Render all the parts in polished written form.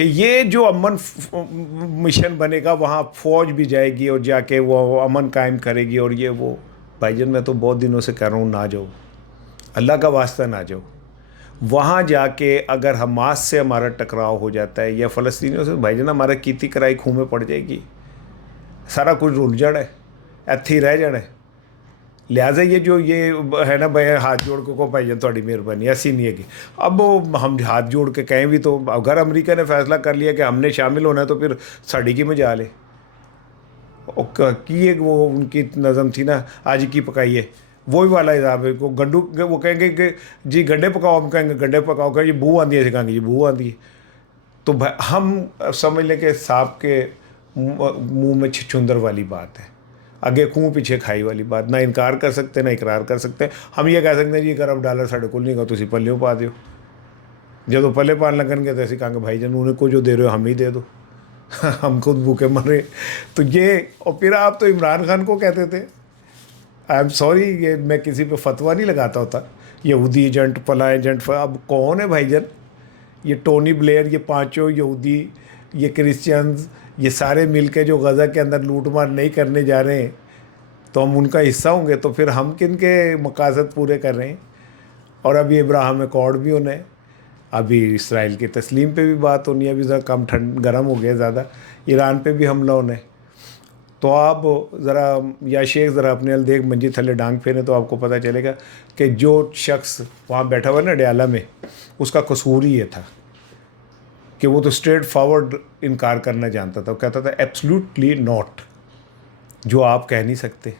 کہ یہ جو امن مشن بنے گا وہاں فوج بھی جائے گی اور جا کے وہ امن قائم کرے گی اور یہ وہ. بھائی جان میں تو بہت دنوں سے کہہ رہا ہوں نہ جاؤ, اللہ کا واسطہ نہ جاؤ. وہاں جا کے اگر حماس سے ہمارا ٹکراؤ ہو جاتا ہے یا فلسطینیوں سے, بھائی جان ہمارا کیتی کرائی خوں میں پڑ جائے گی, سارا کچھ رول جڑ ہے, ایتھے ہی رہ جانا ہے. لہٰذا یہ جو یہ ہے نا بھائی ہاتھ جوڑ کے کو بھائی جان تھوڑی مہربانی ایسی نہیں ہے کہ اب ہم ہاتھ جوڑ کے کہیں بھی تو اگر امریکہ نے فیصلہ کر لیا کہ ہم نے شامل ہونا ہے تو پھر ساڑی کی مجال ہے کی ایک وہ ان کی نظم تھی نا آج کی پکائی ہے وہی والا حساب ہے. کو گنڈو وہ کہیں گے کہ جی گنڈے پکاؤ, ہم کہیں گے گنڈے پکاؤ, کہیں جی بو آندی ہے, کہیں گے جی بو آندی ہے. تو ہم سمجھ لیں کہ سانپ کے منہ میں چھچندر والی بات ہے, آگے کنو پیچھے کھائی والی بات. نہ انکار کر سکتے نہ اقرار کر سکتے. ہم یہ کہہ سکتے ہیں جی $1 ارب ساڈے کول نہیں گا, تسی پلیوں پا دیو. جب پلے پان لگن گے تو ایسے کہیں گے بھائی جان انہیں کو جو دے رہے ہو ہم ہی دے دو, ہم خود بھوکے مر رہے. تو یہ اور پھر آپ تو عمران خان کو کہتے تھے, آئی ایم سوری یہ میں کسی پہ فتویٰ نہیں لگاتا ہوتا, یہودی ایجنٹ فلاں ایجنٹ. اب کون ہے بھائی جان یہ ٹونی بلیئر, یہ پانچوں یہودی, یہ کرسچنز, یہ سارے مل کے جو غزہ کے اندر لوٹ مار نہیں کرنے جا رہے ہیں تو ہم ان کا حصہ ہوں گے. تو پھر ہم کن کے مقاصد پورے کر رہے ہیں. اور ابھی ابراہیم ایکارڈ بھی ہونا ہے, ابھی اسرائیل کی تسلیم پہ بھی بات ہونی ہے, ابھی ذرا کم گرم ہو گیا زیادہ, ایران پہ بھی حملہ ہونا ہے. تو آپ ذرا یا شیخ ذرا اپنے دیکھ منجی تھلے ڈانگ پھیریں تو آپ کو پتہ چلے گا کہ جو شخص وہاں بیٹھا ہوا ہے نا ڈیالہ میں, اس کا قصور ہی یہ تھا کہ وہ تو اسٹریٹ فارورڈ انکار کرنا جانتا تھا. وہ کہتا تھا ایبسلیوٹلی ناٹ, جو آپ کہہ نہیں سکتے.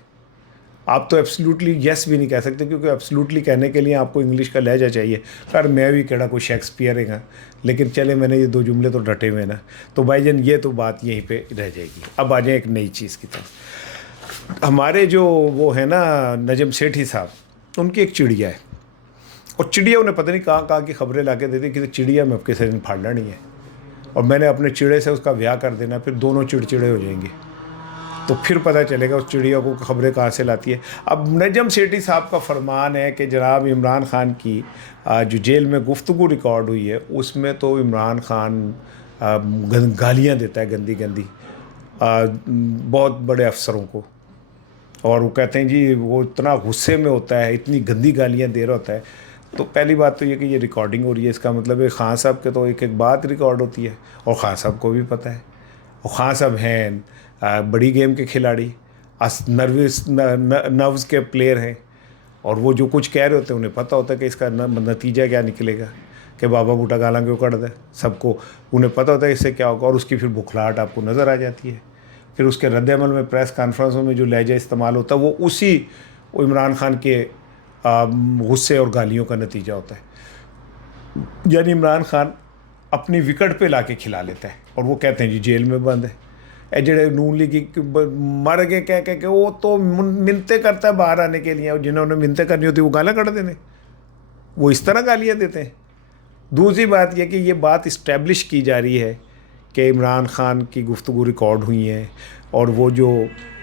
آپ تو ایبسلیوٹلی یس بھی نہیں کہہ سکتے کیونکہ ایبسلیوٹلی کہنے کے لیے آپ کو انگلش کا لہجہ چاہیے. خیر میں بھی کہڑا کوئی شیکسپیئر ہے گا, لیکن چلے میں نے یہ 2 جملے تو ڈٹے ہوئے نا. تو بھائی جان یہ تو بات یہیں پہ رہ جائے گی. اب آ جائیں ایک نئی چیز کی طرف. ہمارے جو وہ ہے نا نجم سیٹھی صاحب, ان کی ایک چڑیا ہے, اور چڑیا انہیں پتہ نہیں کہاں کی خبریں لا کے دیتی کہ چڑیا میں اب کسی دن پھاڑنا نہیں ہے, اور میں نے اپنے چڑے سے اس کا بیاہ کر دینا, پھر دونوں چڑچڑے ہو جائیں گے. تو پھر پتہ چلے گا اس چڑیا کو خبریں کہاں سے لاتی ہے. اب نجم سیٹھی صاحب کا فرمان ہے کہ جناب عمران خان کی جو جیل میں گفتگو ریکارڈ ہوئی ہے اس میں تو عمران خان گالیاں دیتا ہے گندی گندی بہت بڑے افسروں کو, اور وہ کہتے ہیں جی وہ اتنا غصے میں ہوتا ہے, اتنی گندی گالیاں دے رہا ہوتا ہے. تو پہلی بات تو یہ کہ یہ ریکارڈنگ ہو رہی ہے, اس کا مطلب ہے خان صاحب کے تو ایک ایک بات ریکارڈ ہوتی ہے, اور خان صاحب کو بھی پتہ ہے. اور خان صاحب ہیں بڑی گیم کے کھلاڑی, نروز کے پلیئر ہیں, اور وہ جو کچھ کہہ رہے ہوتے ہیں انہیں پتہ ہوتا ہے کہ اس کا نتیجہ کیا نکلے گا, کہ بابا بوٹا گالاں کیوں کٹ دے. سب کو انہیں پتہ ہوتا ہے اس سے کیا ہوگا, اور اس کی پھر بکھلاہٹ آپ کو نظر آ جاتی ہے. پھر اس کے رد عمل میں پریس کانفرنسوں میں جو لہجہ استعمال ہوتا ہے وہ اسی عمران خان کے غصے اور گالیوں کا نتیجہ ہوتا ہے. یعنی عمران خان اپنی وکٹ پہ لا کے کھلا لیتا ہے, اور وہ کہتے ہیں جی جیل میں بند ہے. اے جڑے نون لیگ مر گئے کہہ کہ وہ تو منتیں کرتا ہے باہر آنے کے لیے, اور جنہوں نے منتیں کرنی ہوتی وہ گالیاں کٹ دینے, وہ اس طرح گالیاں دیتے ہیں. دوسری بات یہ کہ یہ بات اسٹیبلش کی جا رہی ہے کہ عمران خان کی گفتگو ریکارڈ ہوئی ہیں, اور وہ جو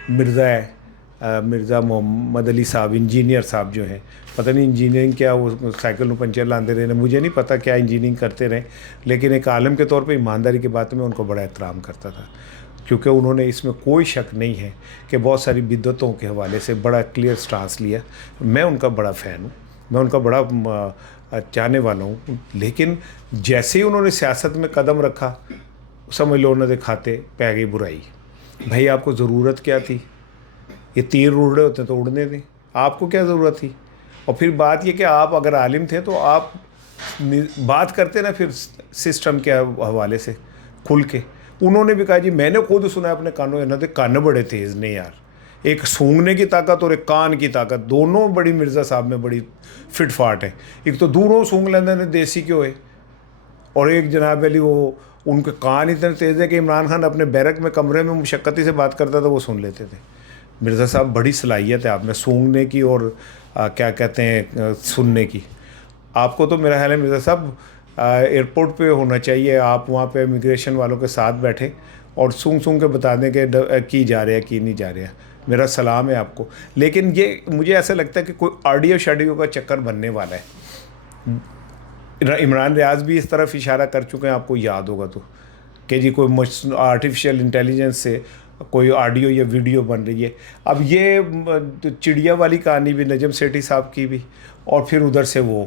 مرزا محمد علی صاحب انجینئر صاحب جو ہیں, پتہ نہیں انجینئرنگ کیا, وہ سائیکل میں پنچر لاندے رہے, مجھے نہیں پتہ کیا انجینئرنگ کرتے رہے, لیکن ایک عالم کے طور پہ ایمانداری کی بات میں ان کو بڑا احترام کرتا تھا, کیونکہ انہوں نے اس میں کوئی شک نہیں ہے کہ بہت ساری بدعتوں کے حوالے سے بڑا کلیئر سٹانس لیا. میں ان کا بڑا فین ہوں, میں ان کا بڑا چاہنے والا ہوں, لیکن جیسے ہی انہوں نے سیاست میں قدم رکھا سمجھ لو انہوں نے کھاتے پہ گئی برائی. بھائی آپ کو ضرورت کیا تھی, یہ تیر اڑ رہے ہوتے تو اڑنے دیں, آپ کو کیا ضرورت تھی. اور پھر بات یہ کہ آپ اگر عالم تھے تو آپ بات کرتے نا پھر سسٹم کے حوالے سے کھل کے. انہوں نے بھی کہا جی میں نے خود سنا اپنے کانوں میں, کان بڑے تیز نہیں یار, ایک سونگنے کی طاقت اور ایک کان کی طاقت, دونوں بڑی مرزا صاحب میں بڑی فٹ فاٹ ہے. ایک تو دوروں سونگ لیندے نے دیسی کیوں ہے, اور ایک جناب علی وہ ان کے کان اتنے تیز ہے کہ عمران خان اپنے بیرک میں کمرے میں مشقتی سے بات کرتا تھا وہ سن لیتے تھے. مرزا صاحب بڑی صلاحیت ہے آپ میں سونگنے کی اور کیا کہتے ہیں سننے کی. آپ کو تو میرا خیال ہے مرزا صاحب ایئرپورٹ پہ ہونا چاہیے, آپ وہاں پہ امیگریشن والوں کے ساتھ بیٹھیں اور سونگ سونگ کے بتا دیں کہ کی جا رہا ہے کی نہیں جا رہا. میرا سلام ہے آپ کو. لیکن یہ مجھے ایسا لگتا ہے کہ کوئی آڈیو شاڈیو کا چکر بننے والا ہے. عمران ریاض بھی اس طرف اشارہ کر چکے ہیں, آپ کو یاد ہوگا تو کہ جی کوئی آرٹیفیشیل انٹیلیجنس سے کوئی آڈیو یا ویڈیو بن رہی ہے. اب یہ چڑیا والی کہانی بھی نجم سیٹھی صاحب کی بھی، اور پھر ادھر سے وہ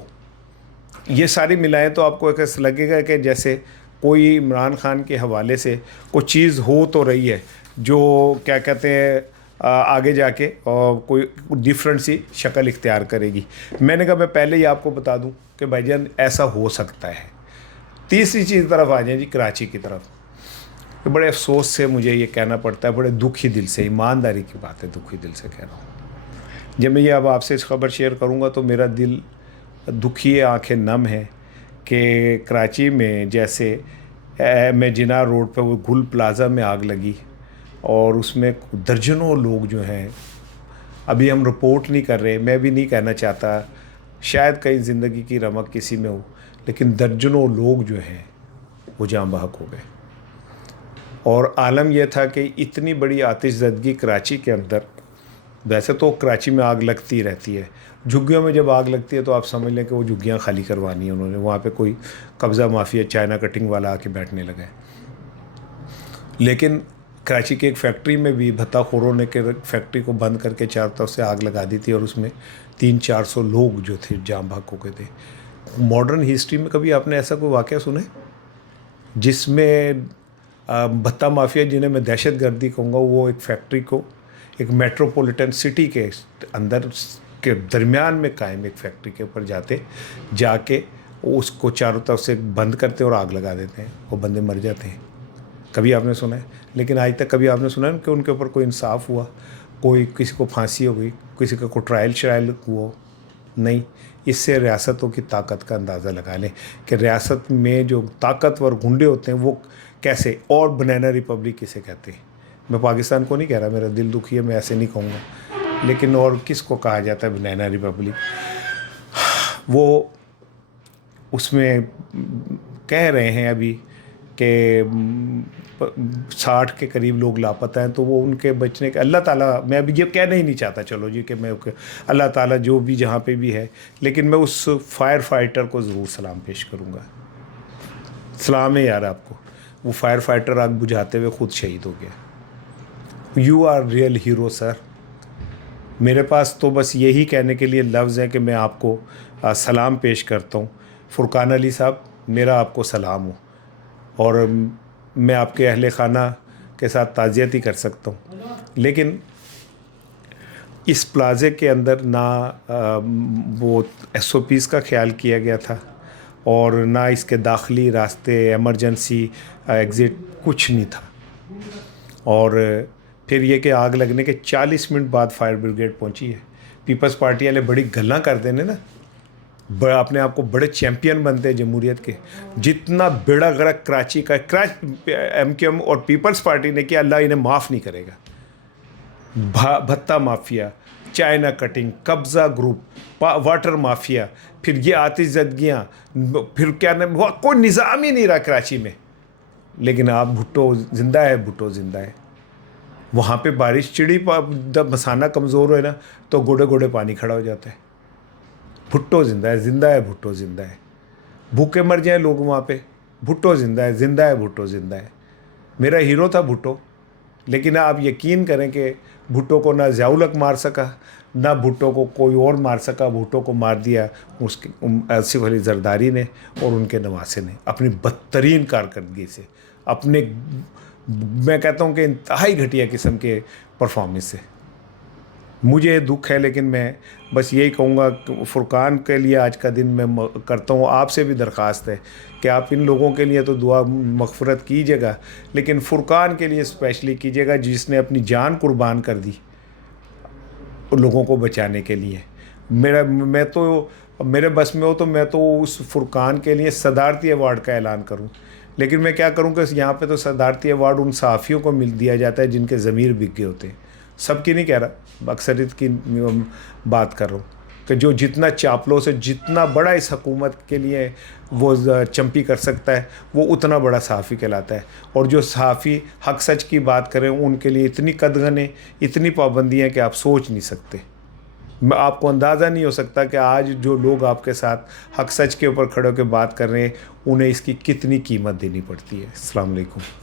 یہ ساری ملائیں تو آپ کو ایک لگے گا کہ جیسے کوئی عمران خان کے حوالے سے کوئی چیز ہو تو رہی ہے جو کیا کہتے ہیں آگے جا کے کوئی ڈیفرنٹ سی شکل اختیار کرے گی. میں نے کہا میں پہلے ہی آپ کو بتا دوں کہ بھائی جان ایسا ہو سکتا ہے. تیسری چیز طرف آ جائیں جی کراچی کی طرف. بڑے افسوس سے مجھے یہ کہنا پڑتا ہے، بڑے دکھی دل سے، ایمانداری کی بات ہے، دکھی دل سے کہہ رہا ہوں. جب میں یہ اب آپ سے اس خبر شیئر کروں گا تو میرا دل دکھی ہے، آنکھیں نم ہیں کہ کراچی میں جیسے میں جناح روڈ پہ وہ گل پلازا میں آگ لگی اور اس میں درجنوں لوگ جو ہیں، ابھی ہم رپورٹ نہیں کر رہے، میں بھی نہیں کہنا چاہتا، شاید کہیں زندگی کی رمق کسی میں ہو، لیکن درجنوں لوگ جو ہیں وہ جاں بحق ہو گئے. اور عالم یہ تھا کہ اتنی بڑی آتش زدگی کراچی کے اندر، ویسے تو کراچی میں آگ لگتی رہتی ہے، جھگیوں میں جب آگ لگتی ہے تو آپ سمجھ لیں کہ وہ جھگیاں خالی کروانی ہیں انہوں نے، وہاں پہ کوئی قبضہ مافیا چائنا کٹنگ والا آ کے بیٹھنے لگا ہے. لیکن کراچی کی ایک فیکٹری میں بھی بھتہ خوروں نے کہ فیکٹری کو بند کر کے چاروں طرف سے آگ لگا دی تھی اور اس میں 300-400 لوگ جو تھے جاں بحق ہو گئے تھے. ماڈرن ہسٹری میں کبھی آپ نے ایسا کوئی واقعہ سنا ہے جس میں بھتہ مافیا، جنہیں میں دہشت گردی کہوں گا، وہ ایک فیکٹری کو ایک میٹروپولیٹن سٹی کے اندر کے درمیان میں قائم ایک فیکٹری کے اوپر جا کے اس کو چاروں طرف سے بند کرتے اور آگ لگا دیتے ہیں، وہ بندے مر جاتے ہیں. کبھی آپ نے سنا ہے؟ لیکن آج تک کبھی آپ نے سنا ہے کہ ان کے اوپر کوئی انصاف ہوا، کوئی کسی کو پھانسی ہو گئی، کسی کا کوئی ٹرائل شرائل ہوا؟ نہیں. اس سے ریاستوں کی طاقت کا اندازہ لگا لیں کہ ریاست میں جو طاقتور گنڈے ہوتے ہیں وہ کیسے. اور بنانا ریپبلک کسے کہتے ہیں؟ میں پاکستان کو نہیں کہہ رہا، میرا دل دکھی ہے، میں ایسے نہیں کہوں گا، لیکن اور کس کو کہا جاتا ہے بنانا ریپبلک؟ وہ اس میں کہہ رہے ہیں ابھی کہ 60 کے قریب لوگ لاپتہ ہیں، تو وہ ان کے بچنے کا اللہ تعالیٰ، میں ابھی یہ کہنا ہی نہیں چاہتا چلو جی کہ میں اللہ تعالیٰ جو بھی جہاں پہ بھی ہے، لیکن میں اس فائر فائٹر کو ضرور سلام پیش کروں گا. سلام ہے یار آپ کو. وہ فائر فائٹر آگ بجھاتے ہوئے خود شہید ہو گیا. یو آر ریئل ہیرو سر. میرے پاس تو بس یہی کہنے کے لیے لفظ ہیں کہ میں آپ کو سلام پیش کرتا ہوں. فرقان علی صاحب، میرا آپ کو سلام ہو، اور میں آپ کے اہل خانہ کے ساتھ تعزیت ہی کر سکتا ہوں. لیکن اس پلازے کے اندر نہ وہ SOPs کا خیال کیا گیا تھا، اور نہ اس کے داخلی راستے، ایمرجنسی ایگزٹ کچھ نہیں تھا. اور پھر یہ کہ آگ لگنے کے 40 منٹ بعد فائر بریگیڈ پہنچی ہے. پیپلز پارٹی والے بڑی گلاں کر دینے نا، بڑا اپنے آپ کو بڑے چیمپئن بنتے ہیں جمہوریت کے. جتنا بیڑا غرق کراچی کا MQM اور پیپلز پارٹی نے کیا، اللہ انہیں معاف نہیں کرے گا. بھتہ مافیا، چائنا کٹنگ، قبضہ گروپ، واٹر مافیا، پھر یہ آتش زدگیاں، پھر کیا نام، کوئی نظام ہی نہیں رہا کراچی میں. لیکن آپ بھٹو زندہ ہے، بھٹو زندہ ہے. وہاں پہ بارش چڑی، جب مسانہ کمزور ہوئے نا تو گوڑے گوڑے پانی کھڑا ہو جاتا ہے. بھٹو زندہ ہے، زندہ ہے، بھٹو زندہ ہے. بھوکے مر جائیں لوگ وہاں پہ، بھٹو زندہ ہے، زندہ ہے، بھٹو زندہ ہے. میرا ہیرو تھا بھٹو. لیکن آپ یقین کریں کہ بھٹو کو نہ ضیاء الحق مار سکا، نہ بھٹو کو کوئی اور مار سکا. بھٹو کو مار دیا اس کے آصف علی زرداری نے اور ان کے نواسے نے، اپنی بدترین کارکردگی سے، اپنے میں کہتا ہوں کہ انتہائی گھٹیا قسم کے پرفارمنس سے. مجھے دکھ ہے، لیکن میں بس یہی کہوں گا کہ فرقان کے لیے آج کا دن میں کرتا ہوں. آپ سے بھی درخواست ہے کہ آپ ان لوگوں کے لیے تو دعا مغفرت کیجیے گا، لیکن فرقان کے لیے اسپیشلی کیجیے گا، جس نے اپنی جان قربان کر دی لوگوں کو بچانے کے لیے. میں تو میرے بس میں ہو تو میں تو اس فرقان کے لیے صدارتی ایوارڈ کا اعلان کروں. لیکن میں کیا کروں کہ یہاں پہ تو صدارتی ایوارڈ ان صحافیوں کو دیا جاتا ہے جن کے ضمیر بک گئے ہوتے ہیں. سب کی نہیں کہہ رہا، اکثریت کی بات کر رہا ہوں کہ جو جتنا چاپلوس ہے، جتنا بڑا اس حکومت کے لیے وہ چمپی کر سکتا ہے، وہ اتنا بڑا صحافی کہلاتا ہے. اور جو صحافی حق سچ کی بات کریں ان کے لیے اتنی قدغنیں، اتنی پابندیاں کہ آپ سوچ نہیں سکتے. آپ کو اندازہ نہیں ہو سکتا کہ آج جو لوگ آپ کے ساتھ حق سچ کے اوپر کھڑے ہو کے بات کر رہے ہیں انہیں اس کی کتنی قیمت دینی پڑتی ہے۔ السلام علیکم۔